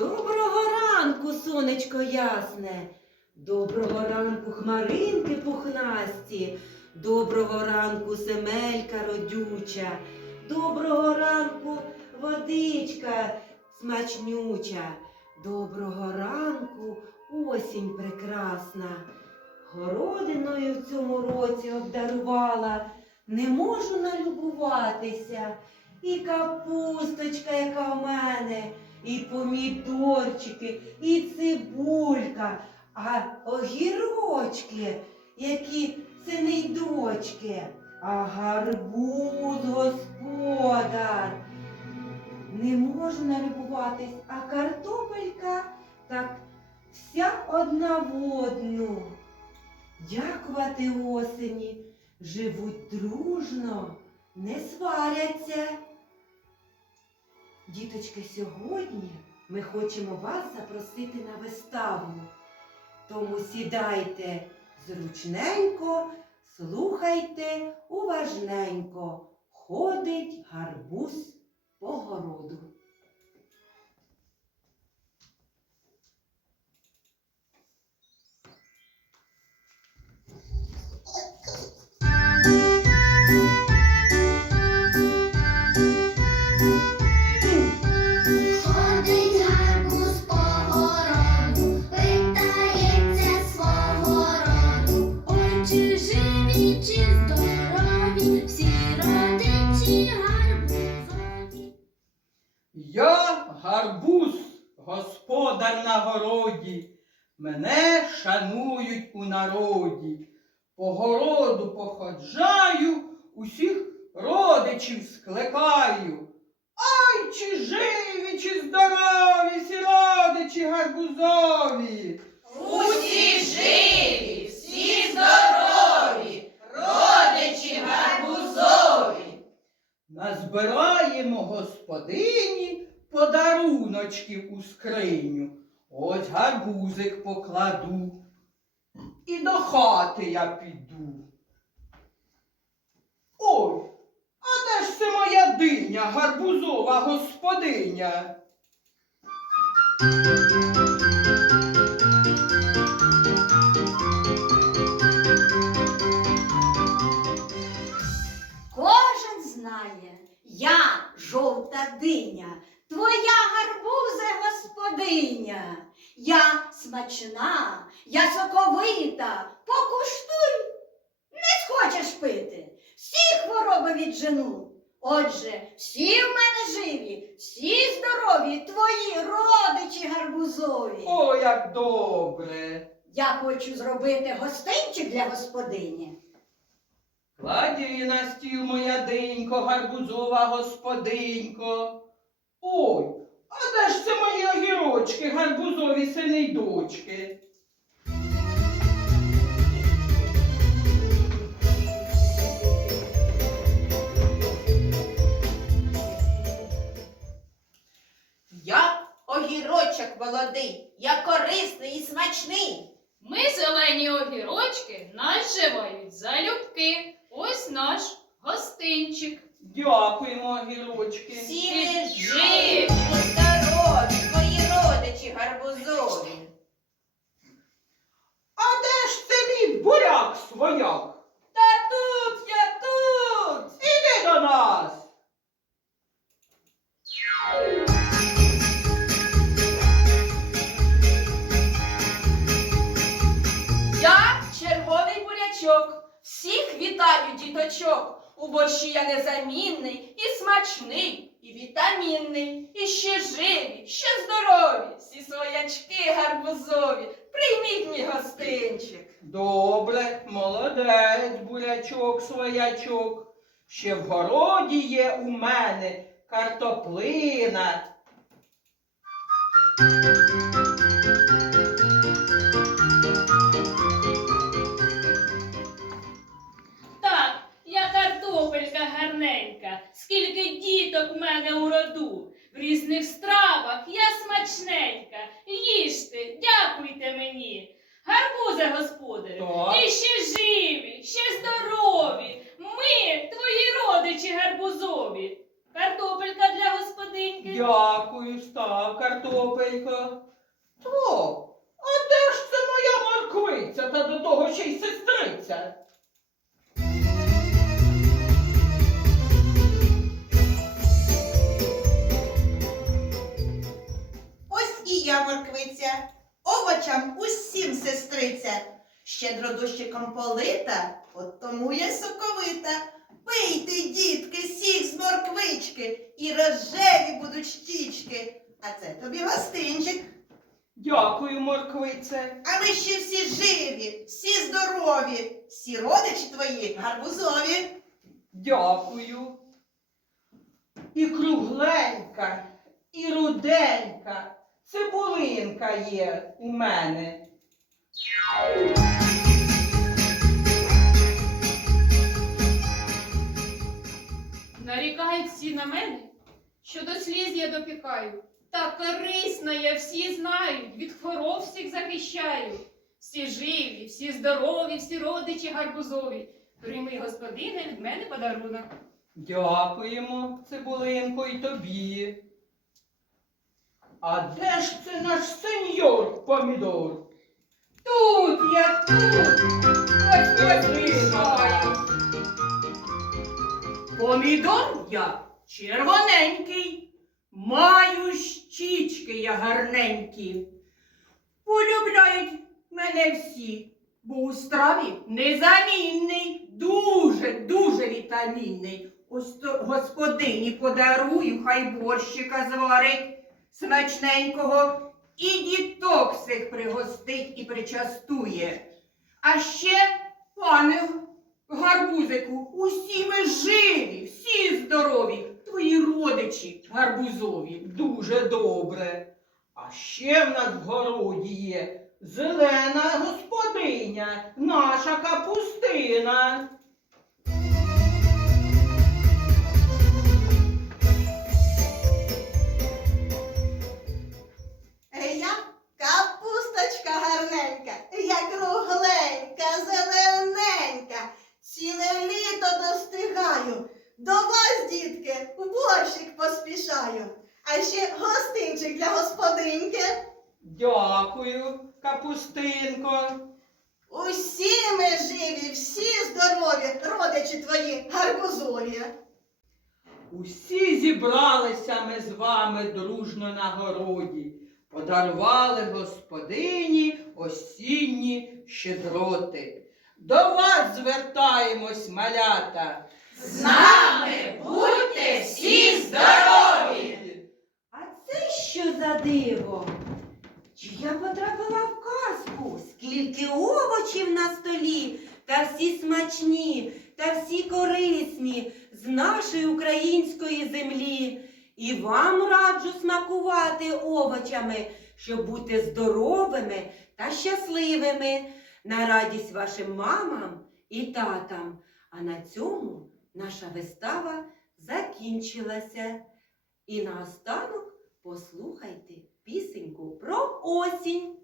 Доброго ранку, сонечко ясне. Доброго ранку, хмаринки пухнасті. Доброго ранку, земелька родюча. Доброго ранку, водичка смачнюча. Доброго ранку, осінь прекрасна. Городиною в цьому році обдарувала. Не можу налюбуватися. І капусточка, яка в мене, і помідорчики, і цибулька, а огірочки, які сини й дочки, а гарбуз господар. Не можу налюбуватись, а картопелька так вся одна в одну. Дякувати осені, живуть дружно, не сваряться. Діточки, сьогодні ми хочемо вас запросити на виставу. Тому сідайте зручненько, слухайте уважненько. Ходить гарбуз по городу. Господар на городі, мене шанують у народі. По городу походжаю, усіх родичів скликаю. Ай, чи живі, чи здорові, всі родичі гарбузові. Усі живі, всі здорові, родичі гарбузові. Назбираємо господині подаруночків у скриню. Ось гарбузик покладу. І до хати я піду. Ой, а де ж це моя диня, гарбузова господиня? Кожен знає, я жовта диня, твоя гарбузе господиня. Я смачна, я соковита, покуштуй, не схочеш пити, всі хвороби віджену. Отже, всі в мене живі, всі здорові, твої родичі гарбузові. О, як добре. Я хочу зробити гостинчик для господині. Кладі на стіл моя динько, гарбузова господинько. Ой, а де ж це мої огірочки, гарбузові сини й дочки? Я огірочок молодий, я корисний і смачний. Ми зелені огірочки нас живають залюбки. Ось наш гостинчик. Дякуємо, гілочки. Всі живі, здорові, твої родичі гарбузові. А де ж ти мій буряк свояк? Я незамінний і смачний, і вітамінний, і ще живі, ще здорові. Всі своячки гарбузові. Прийміть мій гостинчик. Добре, молодець, бурячок, своячок. Ще в городі є у мене картоплина. Діток в мене у роду. В різних стравах я смачненька. Їжте, дякуйте мені. Гарбузе, господарю, і ще живі, ще здорові. Ми, твої родичі гарбузові. Картопелька для господинь гарненьке. Дякую, став, картопелько. То, а де ж це моя морквиця та до того ще й сестриця? Морквиця, овочам усім сестриця. Щедро дощиком полита, от тому я соковита. Пийте, дітки, сік з морквички, і рожеві будуть щічки. А це тобі гостинчик. Дякую, морквице. А ми ще всі живі, всі здорові, всі родичі твої гарбузові. Дякую. І кругленька, і руденька. Цибулинка є у мене. Нарікають всі на мене, що до сліз я допікаю. Та корисна я всі знають, від хвороб всіх захищаю. Всі живі, всі здорові, всі родичі гарбузові. Прийми, господине, від мене подарунок. Дякуємо, цибулинко, і тобі. А де ж це наш сеньор помідор? Тут я тут. Ось маю. Помідор я червоненький, маю щічки я гарненькі. Полюбляють мене всі, бо у страві незамінний, дуже, дуже вітамінний. Ось господині подарую, хай борщика зварить смачненького і діток всіх пригостить і причастує. А ще, пане гарбузику, усі ви живі, всі здорові, твої родичі гарбузові. Дуже добре. А ще в нас в городі є зелена господиня, наша капустина. Дякую, капустинко. Усі ми живі, всі здорові, родичі твої гарбузові. Усі зібралися ми з вами дружно на городі, подарували господині осінні щедроти. До вас звертаємось, малята. З нами будьте всі здорові! А це що за диво? Я потрапила в казку? Скільки овочів на столі, та всі смачні, та всі корисні з нашої української землі. І вам раджу смакувати овочами, щоб бути здоровими та щасливими на радість вашим мамам і татам. А на цьому наша вистава закінчилася. І наостанок послухайте пісеньку про осінь.